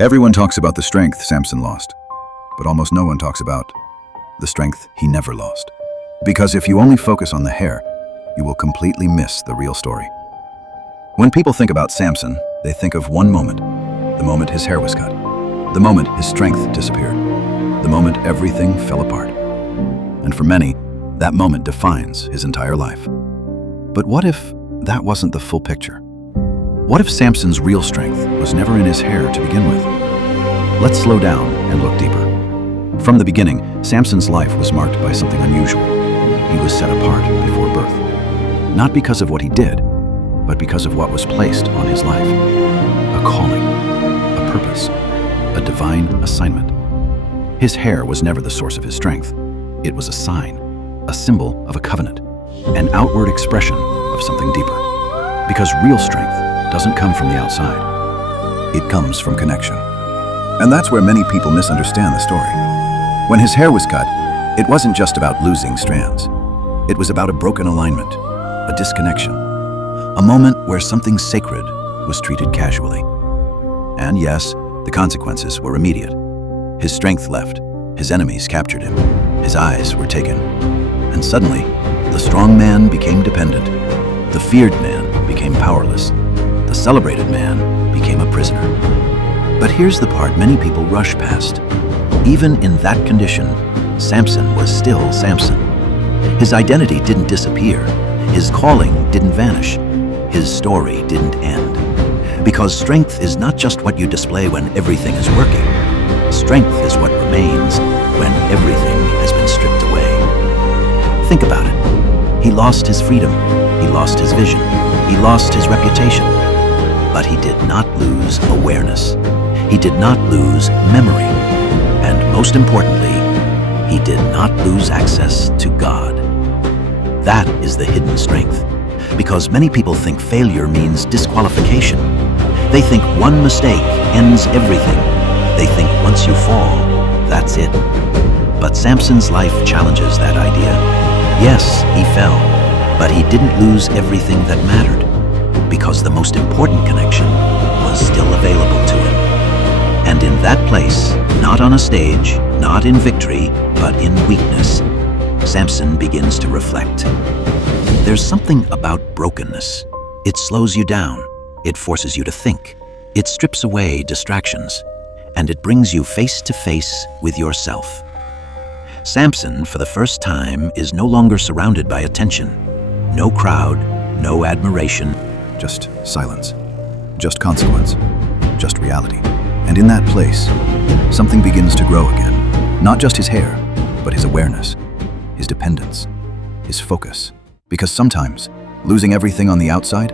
Everyone talks about the strength Samson lost, but almost no one talks about the strength he never lost. Because if you only focus on the hair, you will completely miss the real story. When people think about Samson, they think of one moment, the moment his hair was cut, the moment his strength disappeared, the moment everything fell apart. And for many, that moment defines his entire life. But what if that wasn't the full picture? What if Samson's real strength was never in his hair to begin with? Let's slow down and look deeper. From the beginning, Samson's life was marked by something unusual. He was set apart before birth. Not because of what he did, but because of what was placed on his life. A calling, a purpose, a divine assignment. His hair was never the source of his strength. It was a sign, a symbol of a covenant, an outward expression of something deeper. Because real strength doesn't come from the outside. It comes from connection. And that's where many people misunderstand the story. When his hair was cut, it wasn't just about losing strands. It was about a broken alignment, a disconnection, a moment where something sacred was treated casually. And yes, the consequences were immediate. His strength left, his enemies captured him, his eyes were taken. And suddenly, the strong man became dependent, the feared man became powerless, the celebrated man became a prisoner. But here's the part many people rush past. Even in that condition, Samson was still Samson. His identity didn't disappear. His calling didn't vanish. His story didn't end. Because strength is not just what you display when everything is working. Strength is what remains when everything has been stripped away. Think about it. He lost his freedom. He lost his vision. He lost his reputation. But he did not lose awareness. He did not lose memory. And most importantly, he did not lose access to God. That is the hidden strength. Because many people think failure means disqualification. They think one mistake ends everything. They think once you fall, that's it. But Samson's life challenges that idea. Yes, he fell, but he didn't lose everything that mattered. Because the most important connection was still available to him. And in that place, not on a stage, not in victory, but in weakness, Samson begins to reflect. There's something about brokenness. It slows you down. It forces you to think. It strips away distractions. And it brings you face to face with yourself. Samson, for the first time, is no longer surrounded by attention. No crowd, no admiration. Just silence, just consequence, just reality. And in that place, something begins to grow again. Not just his hair, but his awareness, his dependence, his focus. Because sometimes, losing everything on the outside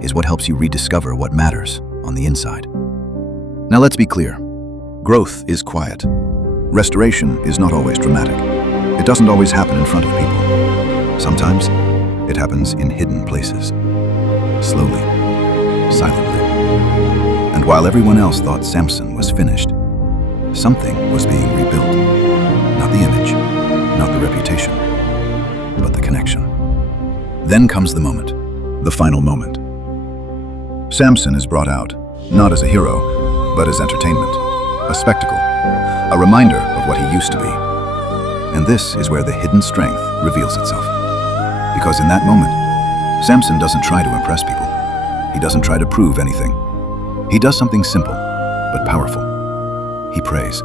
is what helps you rediscover what matters on the inside. Now let's be clear. Growth is quiet. Restoration is not always dramatic. It doesn't always happen in front of people. Sometimes, it happens in hidden places. Slowly, silently. And while everyone else thought Samson was finished, something was being rebuilt. Not the image, not the reputation, but the connection. Then comes the moment, the final moment. Samson is brought out, not as a hero, but as entertainment, a spectacle, a reminder of what he used to be. And this is where the hidden strength reveals itself. Because in that moment, Samson doesn't try to impress people. He doesn't try to prove anything. He does something simple, but powerful. He prays.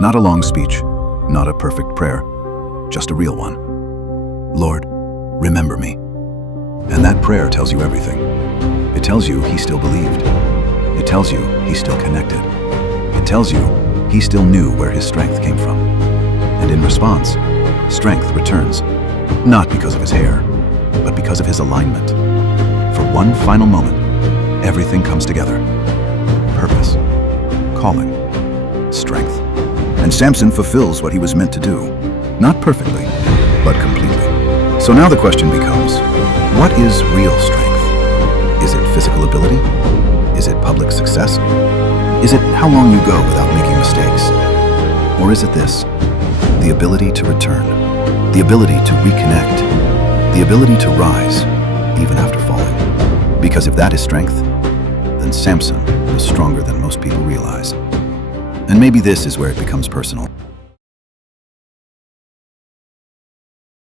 Not a long speech, not a perfect prayer, just a real one. Lord, remember me. And that prayer tells you everything. It tells you he still believed. It tells you he still connected. It tells you he still knew where his strength came from. And in response, strength returns. Not because of his hair, but because of his alignment. For one final moment, everything comes together. Purpose, calling, strength. And Samson fulfills what he was meant to do. Not perfectly, but completely. So now the question becomes, what is real strength? Is it physical ability? Is it public success? Is it how long you go without making mistakes? Or is it this? The ability to return, the ability to reconnect, the ability to rise even after falling. Because if that is strength, then Samson was stronger than most people realize. And maybe this is where it becomes personal.